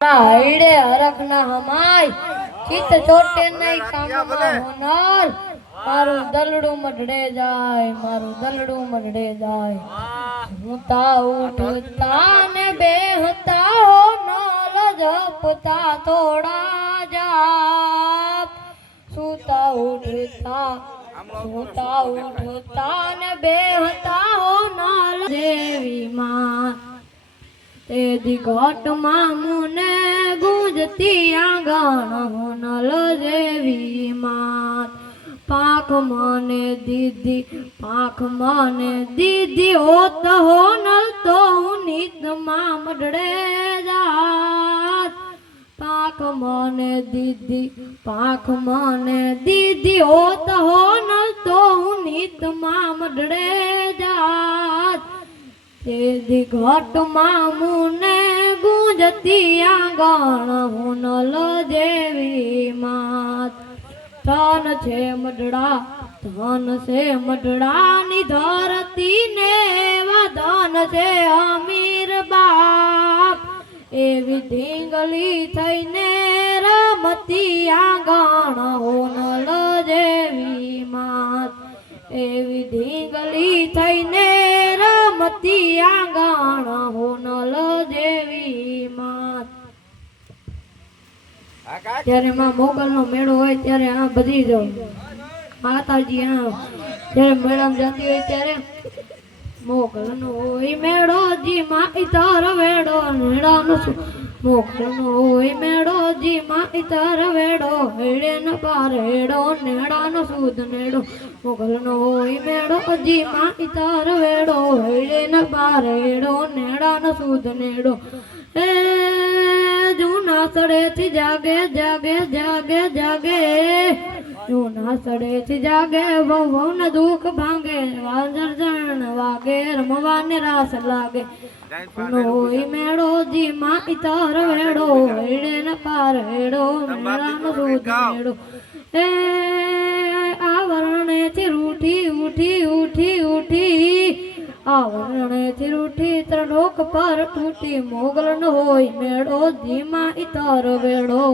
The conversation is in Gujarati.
હૈડે હરખ ના હમાય. ચિત્ત ચોટે નહીં કામમાં હોનાર. મારું દલડું મઢડે જાય મારું દલડું મઢડે જાય. હુંતા ઉઠતા ને બેહતા હો નોલ જપતા થોડા જાપ. સુતા ઉઠતા સુતા ઉઠતા ને બેહતા તે દિગોટમાં મુને ગુંજતી આંગણ હોનલ જેવી માત. પાખ મને દીદી પાખ મને દીદી હોત હોનલ તો હું નિતમાં મડડે જાત. પાખ મને દીદી પાખ મને દીદી હોત હોનલ તો હું નિતમાં મડડે જાત. તે ઘટમાં મુને ગુંજતી આંગણ હુનલ દેવી માત. ધન છે મઢડા, ધન છે મઢડાની ધરતી ને ધન છે અમીર બાપ. એવી ઢીંગલી થઈને રમતી આંગણ હોનલ દેવી માત. એવી ઢીંગલી રમતી આંગણ હોનલ દેવી માત. ત્યારે માં મોગલ નો મેળો હોય ત્યારે આ બધી જ માતાજી આ જ્યારે મેળામાં જતી હોય ત્યારે મોગલ નો હોય મેળો જી માઈ તાર વેડો નેડા નો મોગલ નો હોય મેળો જી માં ઇતર વેડો હેડે ન પારેડો નેડા નો સુદ નેડો મોગલ નો હોય મેળો અજી માં ઇતર વેડો હેડે ન પારેડો નેડા નો સુદ નેડો. એ જૂના સડેથી જાગે જાગે જાગે જાગે. જૂના સડેથી જાગે, વહુ વહુ ને દુઃખ ભાંગે, વાજર જણ વાગે, રમવાને રાસ લાગે. નોઈ મેળો, જી માં ઇતર વેડો હેડે ન પાર હેડો મેળાનો મેળો એ આવરણેથી રૂઠી ઉઠી ઉઠી ઉઠી. આવરણેથી રૂઠી ત્રણોક પર તૂટી. મોગલ ન હોય મેળો ધીમા ઇતર વેડો